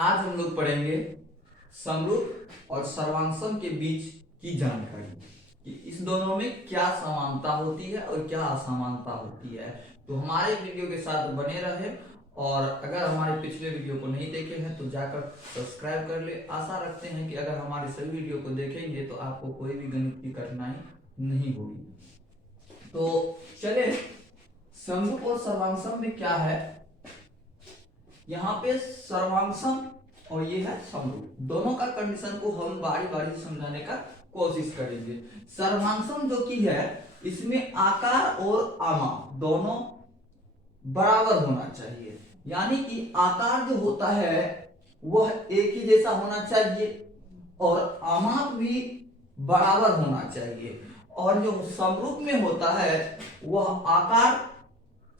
आज हम लोग पढ़ेंगे समरूप और सर्वांशम के बीच की जानकारी कि इस दोनों में क्या समानता होती है और क्या असमानता होती है। तो हमारे वीडियो के साथ बने रहे और अगर हमारे पिछले वीडियो को नहीं देखे हैं तो जाकर सब्सक्राइब कर ले। आशा रखते हैं कि अगर हमारे सभी वीडियो को देखेंगे तो आपको कोई भी गणित की कठिनाई नहीं होगी। तो चले, समरूप और सर्वांशम में क्या है। यहाँ पे सर्वांशम और ये है समरूप, दोनों का कंडीशन को हम बारी बारी से समझाने का कोशिश करेंगे। सर्वांशम जो कि है इसमें आकार और आमाप दोनों बराबर होना चाहिए, यानी कि आकार जो होता है वह एक ही जैसा होना चाहिए और आमाप भी बराबर होना चाहिए। और जो समरूप में होता है वह आकार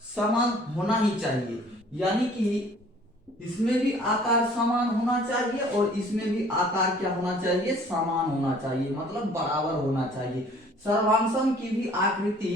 समान होना ही चाहिए, यानी कि इसमें भी आकार समान होना चाहिए और इसमें भी आकार क्या होना चाहिए, समान होना चाहिए, मतलब बराबर होना चाहिए। सर्वांशम की भी आकृति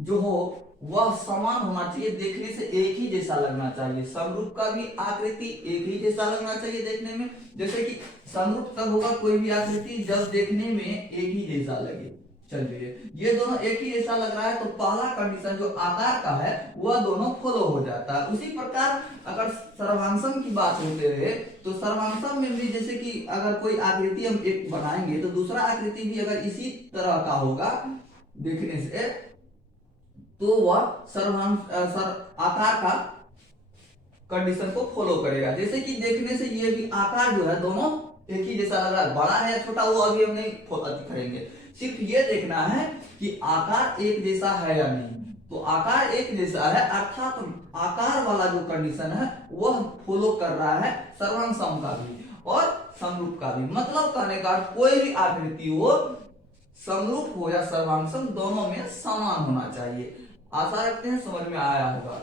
जो हो वह समान होना चाहिए, देखने से एक ही जैसा लगना चाहिए। समरूप का भी आकृति एक ही जैसा लगना चाहिए देखने में। जैसे कि समरूप तब होगा कोई भी आकृति जब देखने में एक ही जैसा लगे। चलिए, ये दोनों एक ही जैसा लग रहा है तो पहला कंडीशन जो आकार का है वह दोनों फॉलो हो जाता है। उसी प्रकार अगर सर्वांशम की बात होते रहे तो सर्वांशम में भी जैसे कि अगर कोई आकृति हम एक बनाएंगे तो दूसरा आकृति भी अगर इसी तरह का होगा देखने से तो वह आकार का कंडीशन को फॉलो करेगा। जैसे कि देखने से ये भी आकार जो है दोनों एक ही जैसा लग रहा है, बड़ा है या छोटा वो अभी हम नहीं करेंगे, सिर्फ ये देखना है कि आकार एक जैसा है या नहीं। तो आकार एक जैसा है अर्थात आकार वाला जो कंडीशन है वह फॉलो कर रहा है सर्वांशम का भी और समरूप का भी। मतलब कहने का कोई भी आकृति हो, समरूप हो या सर्वांशम, दोनों में समान होना चाहिए। आशा रखते हैं समझ में आया होगा।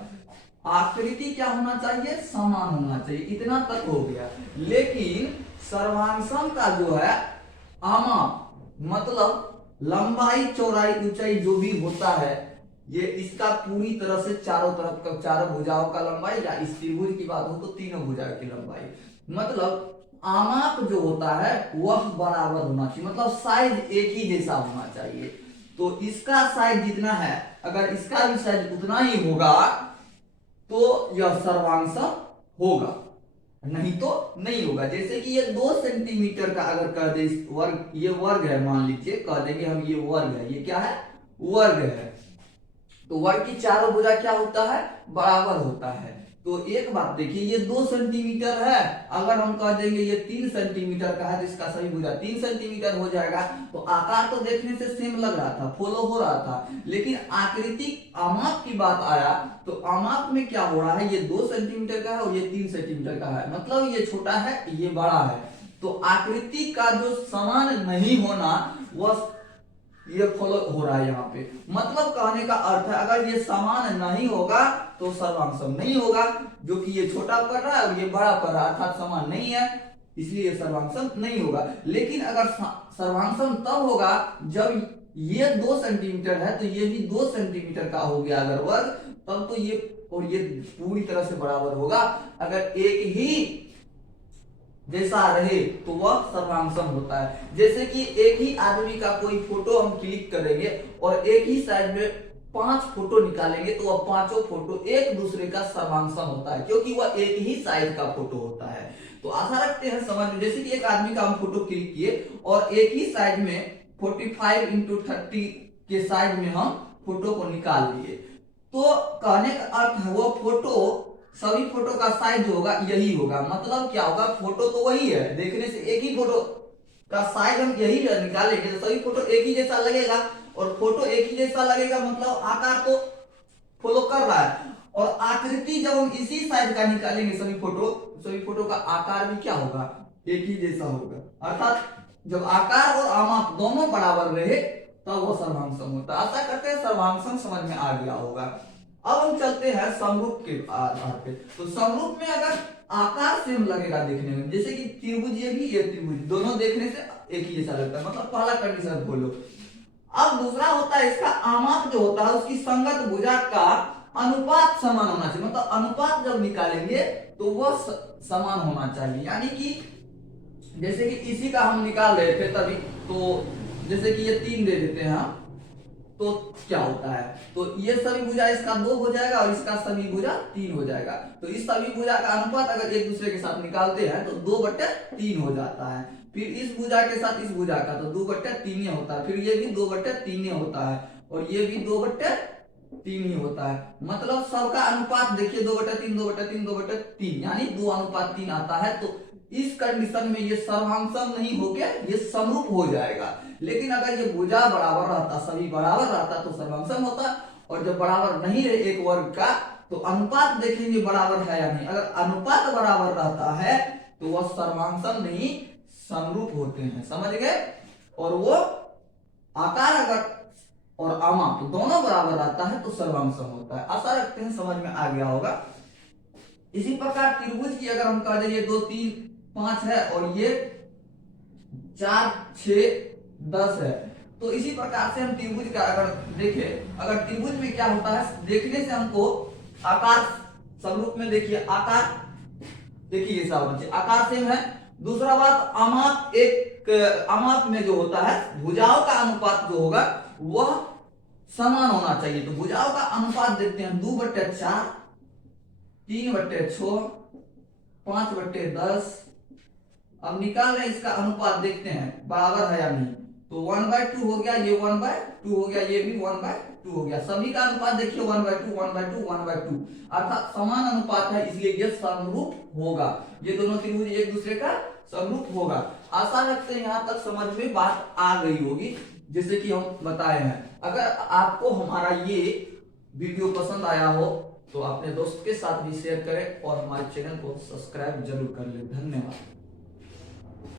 आकृति क्या होना चाहिए, समान होना चाहिए, इतना तक हो गया। लेकिन सर्वांशम का जो है आमाप मतलब लंबाई चौड़ाई ऊंचाई जो भी होता है ये इसका पूरी तरह से चारों तरफ का चारों भुजाओं का लंबाई, या इस त्रिभुज की बात हो तो तीनों भुजाओं की लंबाई, मतलब आमाप जो होता है वह बराबर होना चाहिए, मतलब साइज एक ही जैसा होना चाहिए। तो इसका साइज जितना है अगर इसका भी साइज उतना ही होगा तो यह सर्वांशम होगा, नहीं तो नहीं होगा। जैसे कि ये 2 सेंटीमीटर का अगर कह दे वर्ग, ये वर्ग है मान लीजिए, कह देंगे हम ये वर्ग है, ये क्या है, वर्ग है। तो वर्ग की चारों भुजा क्या होता है, बराबर होता है। तो एक बात देखिए, ये 2 सेंटीमीटर है, अगर हम कह देंगे ये 3 सेंटीमीटर का है तो इसका सभी भुजा 3 सेंटीमीटर हो जाएगा। तो आकार तो देखने से सेम लग रहा था, फॉलो हो रहा था, लेकिन आकृति आमाप की बात आया तो आमाप में क्या हो रहा है, ये 2 सेंटीमीटर का है और ये 3 सेंटीमीटर का है, मतलब ये छोटा है ये बड़ा है। तो आकृति का जो समान नहीं होना वह ये फॉलो हो रहा है यहाँ पे। मतलब कहने का अर्थ है अगर ये समान नहीं होगा तो सर्वांशम नहीं होगा, जो कि ये छोटा पड़ रहा है और ये बड़ा पड़ रहा है अर्थात समान नहीं है, इसलिए ये सर्वांशम नहीं होगा। लेकिन अगर सर्वांशम तब होगा जब ये 2 सेंटीमीटर है तो ये भी 2 सेंटीमीटर का हो गया अगर वर्ग, तब तो ये और ये पूरी तरह से बराबर होगा। अगर एक ही जैसा रहे तो वह सर्वांशम होता है। जैसे कि एक ही आदमी का कोई फोटो हम क्लिक करेंगे और एक ही साइड में 5 फोटो निकालेंगे तो वह पांचों फोटो एक दूसरे का सर्वांशम होता है, क्योंकि वह एक ही साइज का फोटो होता है। तो आशा रखते हैं समझ में। जैसे कि एक आदमी का हम फोटो क्लिक किए और एक ही साइज में 45x30 के साइज में हम फोटो को निकाल लिए, तो कहने का अर्थ है वो फोटो सभी फोटो का साइज जो होगा यही होगा। मतलब क्या होगा, फोटो तो वही है, देखने से एक ही फोटो का साइज हम यही निकालेंगे तो सभी फोटो एक ही जैसा लगेगा, और फोटो एक ही जैसा लगेगा मतलब आकार तो फॉलो कर रहा है। और आकृति जब हम इसी साइज का निकालेंगे सभी फोटो का आकार भी क्या होगा, एक ही जैसा होगा। अर्थात जब आकार और आमाप दोनों बराबर रहे तब वो सर्वांशम होता है। आशा करते हैं सर्वांशम समझ में आ गया होगा। अब हम चलते हैं समरूप के आधार पे। तो समरूप में अगर आकार सेम लगेगा देखने में, जैसे कि त्रिभुज ये त्रिभुज दोनों देखने से एक ही जैसा लगता है, मतलब पहला कंडीशन बोलो। अब दूसरा होता है इसका आमाप जो होता है उसकी संगत भुजा का अनुपात समान होना चाहिए, मतलब अनुपात जब निकालेंगे तो वह समान होना चाहिए। यानी कि जैसे कि इसी का हम निकाल रहे थे तभी, तो जैसे कि ये 3 दे देते हैं हम, तो क्या होता है, तो ये सभी भुजा इसका 2 हो जाएगा और इसका सभी भुजा 3 हो जाएगा। तो इस सभी भुजा का अनुपात अगर एक दूसरे के साथ निकालते हैं तो 2/3 हो जाता है। फिर इस भुजा के साथ इस भुजा का तो 2/3 होता है, फिर ये भी 2/3 होता है और ये भी 2/3 ही होता है। मतलब सबका अनुपात देखिए 2/3 2/3 2/3, यानी 2:3 आता है। तो इस कंडीशन में ये सर्वांशम नहीं होके ये समरूप हो जाएगा। लेकिन अगर ये भुजा बराबर रहता, सभी बराबर रहता तो सर्वांशम होता, और जब बराबर नहीं रहे एक वर्ग का तो अनुपात देखेंगे बराबर है या नहीं। अगर अनुपात बराबर रहता है तो वह सर्वांशम नहीं समरूप होते हैं, समझ गए। और वो आकार अगर और आमाप तो दोनों बराबर रहता है तो सर्वांशम होता है। आशा रखते हैं समझ में आ गया होगा। इसी प्रकार त्रिभुज की अगर हम कह दें ये 2 3 5 है और ये 4 6 10 है, तो इसी प्रकार से हम त्रिभुज का अगर देखें, अगर त्रिभुज में क्या होता है, देखने से हमको आकार समरूप में देखिए आकार देखिए ये सब बच्चे आकार सेम है। दूसरा बात अमाप, एक अमाप में जो होता है भुजाओं का अनुपात जो होगा वह समान होना चाहिए। तो भुजाओं का अनुपात देखते हैं 2/4 3/6 5/10। अब निकाल रहे हैं इसका अनुपात, देखते हैं बराबर है या नहीं। तो 1/2 हो गया, ये 1/2 हो गया, ये भी 1/2 हो गया। सभी का अनुपात देखिए 1/2 1/2 1/2, अर्थात समान अनुपात है, इसलिए ये समरूप होगा। ये दोनों त्रिभुज एक दूसरे का समरूप होगा। आशा रखते हैं यहाँ तक समझ में बात आ गई होगी, जैसे कि हम बताए हैं। अगर आपको हमारा ये वीडियो पसंद आया हो तो अपने दोस्त के साथ भी शेयर करें और हमारे चैनल को सब्सक्राइब जरूर कर लें। धन्यवाद।